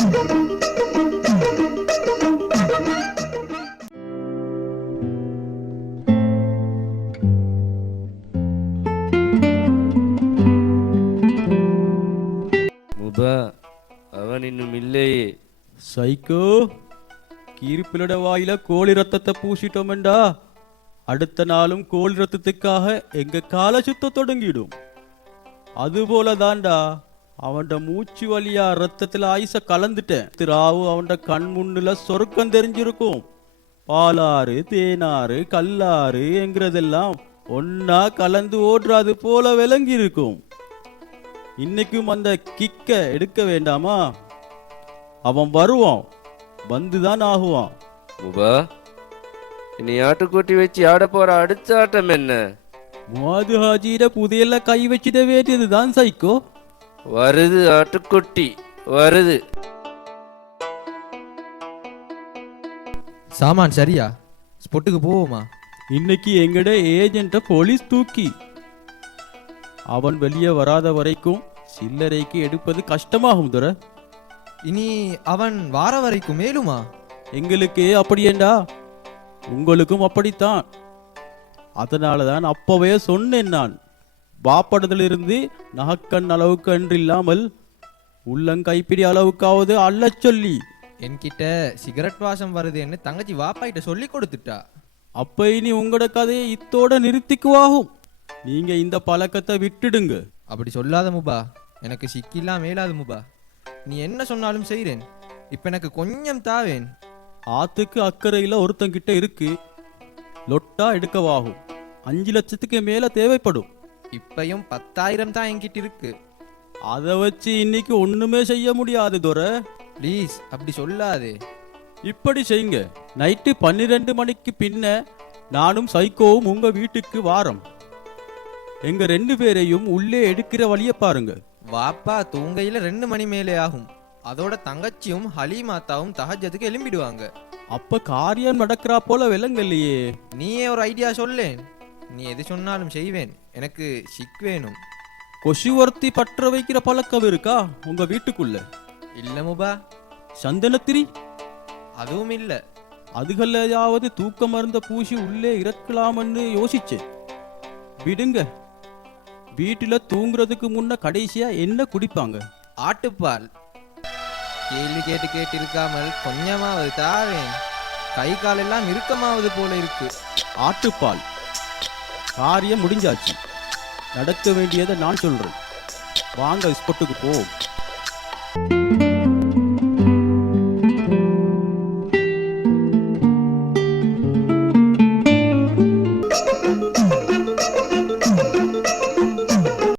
முபா, அவன் இன்னும் இல்லையே. சைக்கோ, கீரிப்பிலோட வாயில கோழி ரத்தத்தை பூசிட்டோம்டா. அடுத்த நாளும் கோழி ரத்தத்துக்காக எங்க காலை சுத்த தொடங்கிடும். அதுபோல தான்டா அவன்ட மூச்சு வழியா ரத்தத்துல ஐச கலந்துட்டேன். திராவு அவன்ட கண் முன்னுல சொர்க்கம் தெரிஞ்சிருக்கும். பாலாறு, தேனாறு, கல்லாறு என்கிறதெல்லாம் ஒன்னா கலந்து ஓடுறது போல விளங்கி இருக்கும். இன்னைக்கும் அந்த கிக்க எடுக்க வேண்டாமா? அவன் வருவான், வந்துதான் ஆகுவான். முபா, இனி ஆட்டுக்குட்டி வச்சு ஆட போற அடுத்த ஆட்டம் என்ன? முவாது ஹாஜியிட புதையல்ல கை வச்சிட வேண்டியதுதான் சைக்கோ. வருது ஆட்டுக்குட்டி, வருது. சாமான் சரியா? ஸ்பொட்டுக்கு போவோமா? இன்னைக்கு எங்கட ஏஜென்ட்ட போலீஸ் தூக்கி. அவன் வெளியே வராத வரைக்கும் சில்லறைக்கு எடுப்பது கஷ்டமாகும் துரை. இனி அவன் வார வரைக்கும் மேலுமா? எங்களுக்கு அப்படியேண்டா, உங்களுக்கும் அப்படித்தான். அதனாலதான் அப்பவே சொன்னேன், நான் வாப்படுதலிருந்து நகக்கண் அளவுக்கு அன்றில்லாமல் உள்ளங்கைப்பிடி அளவுக்காவது அள்ளச் சொல்லி. என்கிட்ட சிகரெட் வாசம் வருதுன்னு தங்கச்சி வாப்பாயிட்ட சொல்லி கொடுத்துட்டா. அப்ப இனி உங்களோட கதையை இத்தோட நிறுத்திக்குவாகும். நீங்க இந்த பழக்கத்தை விட்டுடுங்க. அப்படி சொல்லாத முபா, எனக்கு சிக்கிலாம் மேலாது முபா. நீ என்ன சொன்னாலும் செய்றேன். இப்ப எனக்கு கொஞ்சம் தாவேன். ஆத்துக்கு அக்கறையில ஒருத்தங்கிட்ட இருக்கு, லொட்டா எடுக்கவாகும். 5 லட்சத்துக்கு மேல தேவைப்படும். இப்பயும் 10,000 தான் என்கிட்ட இருக்கு. அதை வச்சு இன்னைக்கு ஒண்ணுமே செய்ய முடியாது துரை. ப்ளீஸ் அப்படி சொல்லாதே. இப்படி செய்யுங்க, நைட்டு 12 மணிக்கு பின்ன நானும் சைக்கோவும் உங்க வீட்டுக்கு வாரம். எங்க 2 பேரையும் உள்ளே எடுக்கிற வழிய பாருங்க. வாப்பா தூங்கையில 2 மணி மேலே ஆகும். அதோட தங்கச்சியும் ஹலீமாத்தாவும் தஹஜ்ஜதுக்கு எழும்பிடுவாங்க. அப்ப காரியம் நடக்கிறா போல விலங்கல்லையே. நீயே ஒரு ஐடியா சொல்லேன். நீ எது சொன்னாலும் செய்வேன். எனக்கு சிக் வேணும். கொசுவர்த்தி பற்ற வைக்கிற பழக்கம் இருக்கா உங்க வீட்டுக்குள்ள? இல்ல முபா. சந்தனத்திரி? அதுவும் இல்ல. அதுகளையாவது தூக்க மருந்த பூசி உள்ளே இறக்கலாம்னு யோசிச்சேன். விடுங்க. வீட்டுல தூங்குறதுக்கு முன்ன கடைசியா என்ன குடிப்பாங்க? ஆட்டுப்பால். கேள்வி கேட்டு கேட்டு இருக்காமல் கொஞ்சமாவது தாவேன். கை காலெல்லாம் இறுக்கமாவது போல இருக்கு. ஆட்டுப்பால். காரியம் முடிஞ்சாச்சு. நடக்க வேண்டியதை நான் சொல்றேன். வாங்க ஸ்பாட்டுக்கு போ.